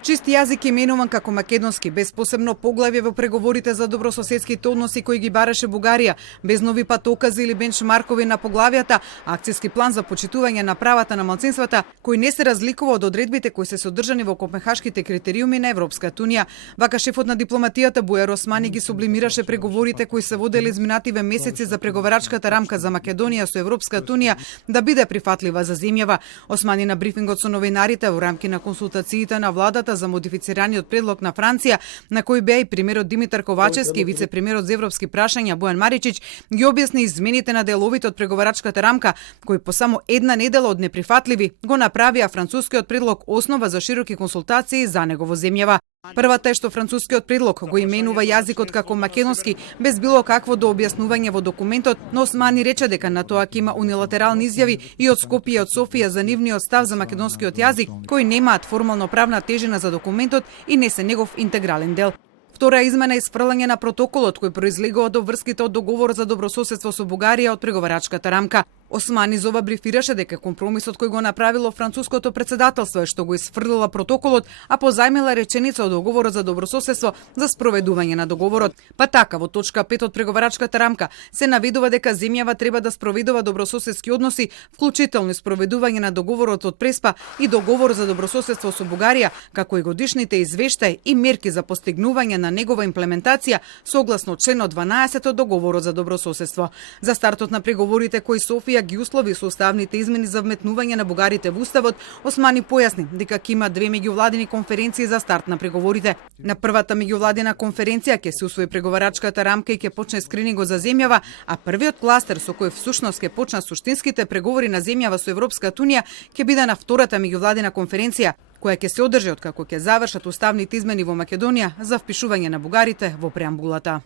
Чист јазик именуван како македонски, без посебно поглавје во преговорите за добрососедските односи кои ги бараше Бугарија, без нови патокази или бенчмаркови на поглавјата, акцијски план за почитување на правата на малцинствата, кој не се разликува од одредбите кои се содржани во копенхашките критериуми на Европската унија. Вака шефот на дипломатијата Бујар Османи ги сублимираше преговорите кои се воделе изминативе месеци за преговарачката рамка за Македонија со Европската унија да биде прифатлива за земјава. Османи на брифингот со новинарите во рамки на консултациите на владата за модифицираниот предлог на Франција, на кој беа и премиерот Димитар Ковачевски и вице-премиерот за европски прашања Бојан Маричич, ги објасни измените на деловите од преговарачката рамка, кои по само една недела од неприфатливи го направија францускиот предлог основа за широки консултации за него во земјава. Првата е што францускиот предлог го именува јазикот како македонски, без било какво дообјаснување во документот, но Османи рече дека на тоа ќе има унилатерални изјави и од Скопје и од Софија за нивниот став за македонскиот јазик, кои немаат формално правна тежина за документот и не се негов интегрален дел. Втора измена е сфрлање на протоколот кој произлегува од врските од договор за добрососедство со Бугарија од преговарачката рамка. Османи за ова брифираше дека компромисот кој го направило француското претседателство е што го исфрлила протоколот, а позајмила реченица од договорот за добрососедство за спроведување на договорот. Па така, во точка 5 од преговарачката рамка се наведува дека земјава треба да спроведува добрососедски односи, вклучително спроведување на договорот од Преспа и договор за добрососедство со Бугарија, како и годишните извештаи и мерки за постигнување на негова имплементација согласно членот 12 од договорот за добрососедство. За стартот на преговорите кои Софија ги услови со уставните измени за вметнување на бугарите во уставот, Османи појасни дека ќе има две меѓувладини конференции за старт на преговорите. На првата меѓувладина конференција ќе се усвои преговарачката рамка и ќе почне скринингот за земјава, а првиот кластер со кој всушност ќе почнат суштинските преговори на земјава со Европската унија ќе биде на втората меѓувладина конференција, која ќе се одржи откако ќе завршат уставните измени во Македонија за впишување на бугарите во преамбулата.